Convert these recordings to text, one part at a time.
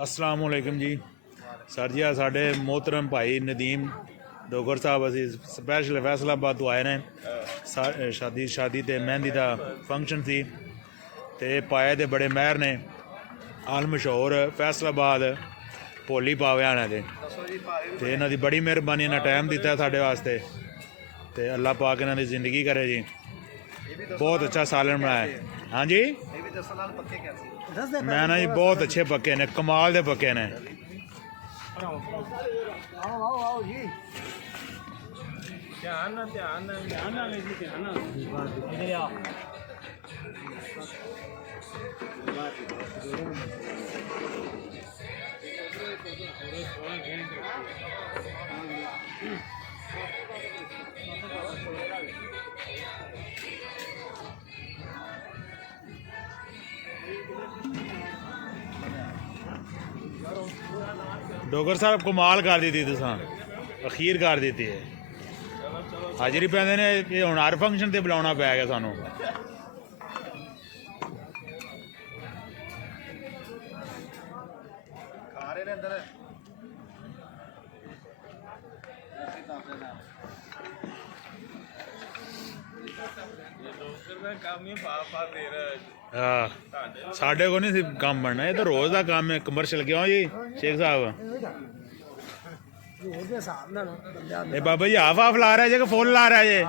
अस्सलाम वालेकुम जी सर जी साढ़े मोहतरम भाई नदीम डोगर साहब असी स्पैशल फैसलाबाद तो आए ने शादी ते मेहंदी का फंक्शन सी ते पाए दे बड़े महर ने आल मशहूर फैसलाबाद भोली पावे दे ते इन्हां दी बड़ी मेहरबानी इन्हां टाइम दिता साढ़े वास्ते ते अल्लाह पाक इन्हां दी जिंदगी करे जी। बहुत अच्छा सालन बनाया। हाँ जी मैं ना जी बहुत अच्छे पक्के ने कमाल दे पक्के ने। डोगर साहब कमाल कर दी थी तुसां अखीर कर दी है हाजिरी पैंदे ने ये हुण हर फंक्शन ते बुलाना पै गया सानू। साढ़े को नहीं काम बनना ये तो रोज का काम है कमर्शियल क्यों जी शेख साहब ये बाबा जी हाफ हाफ ला रहा है जे फुल ला रहा है जे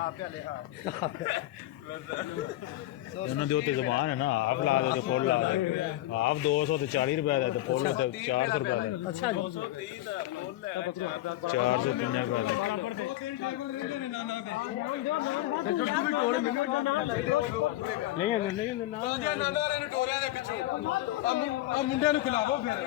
उन्होंने दो तो जबान है ना हाफ ला दे तो फुल ला दे हाफ 200 तो 40 रुपए का तो फुल तो 400 रुपए का 450 मुंडिया खिलावो फिर